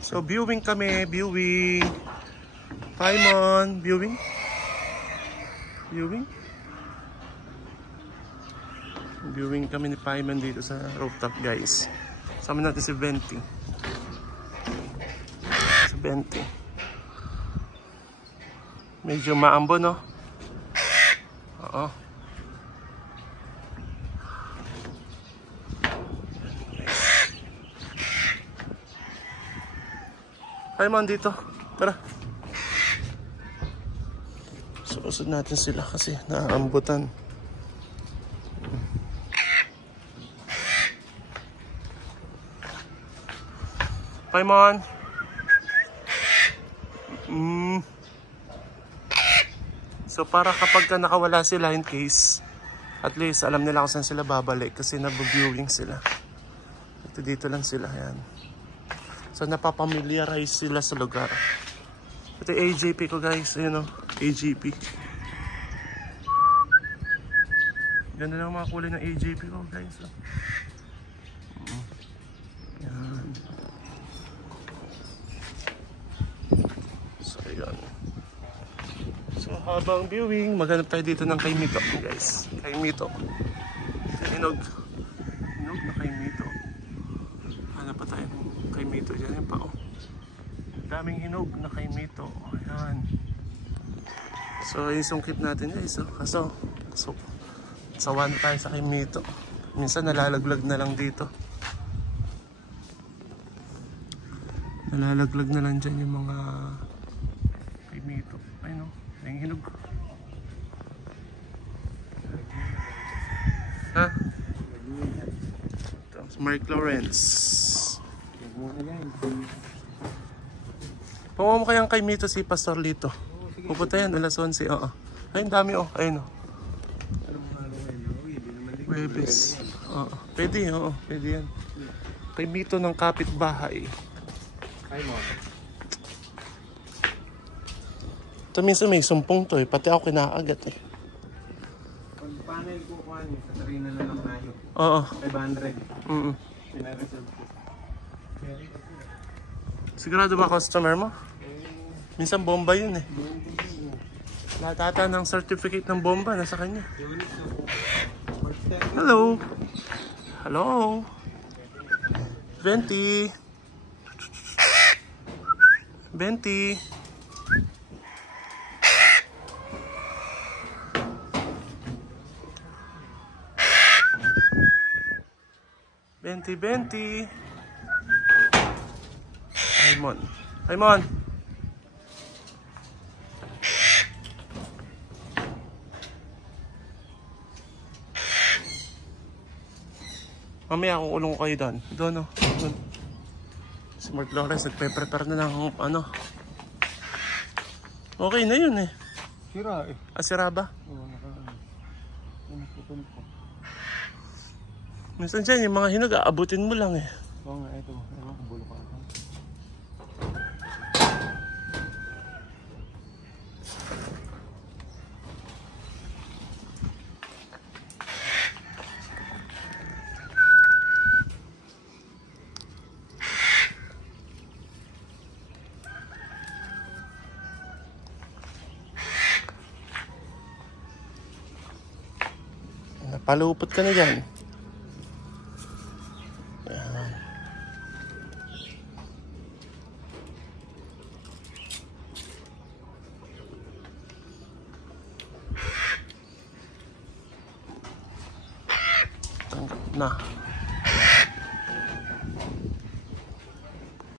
So viewing kami, viewing. Paimon, viewing. Viewing. Viewing kami ni Paimon dito sa rooftop, guys. Sama natin si Venti. Si Venti. Medyo maambo, no? Oo. Paimon dito. Tara. Susunod natin sila kasi naaambutan. Paimon. So para kapag ka nakawala sila in case, at least alam nila kung saan sila babalik kasi nabuviewing sila. Dito lang sila. Yan. So napapamiliarize sila sa lugar. Ito yung AJP ko, guys. Ayun o, AJP. Ganda lang mga kulay ng AJP ko, guys. Yan. So ayun. So habang viewing, maghanap tayo dito ng Kaimito, guys. Kaimito. Hinog. Hinog na Kaimito. Hanap pa tayo ng Kaimito dyan. Yan pa, oh. Daming hinog na Kaimito. Ayan. So yung sungkit natin, guys. Kaso sawan tayo sa Kaimito. Minsan nalalaglag na lang dito. Nalalaglag na lang dyan yung mga Kaimito. Ayun, oh. Yung hinog. Ha? Ito, Mark Lawrence. Pamuha mo kayang Kaimito si Pastor Lito. Pupunta yan, alas 11. Oo. Ayun, dami, oh. Ayun, oh. Webes. Oo. Pwede, oo. Pwede yan. Kaimito ng kapitbahay. Ito minsan may sumpong to eh. Pati ako kinakagat eh. Pag panel ko kuhan, Katarina na lang tayo. Oo. 500. Pinareserve ko. Sigurado ba customer mo? Minsan bomba yun eh. Lahat ata ng certificate ng bomba nasa kanya. Hello. Hello. Venti. Venti. Venti. Paimon. Paimon. Mamaya kukulong ko kayo doon. Doon, oh. Doon. Si Mark Lawrence nagpe-prepare na ng ano. Okay na yun eh. Sira eh. Ah, sira ba? Oo, nakaputol ko. Minsan dyan, yung mga hinog, aabutin mo lang eh. Oo nga, ito. Ewan ko, bulo ka. Napalupot ka na dyan. Ayan. Tanggap na.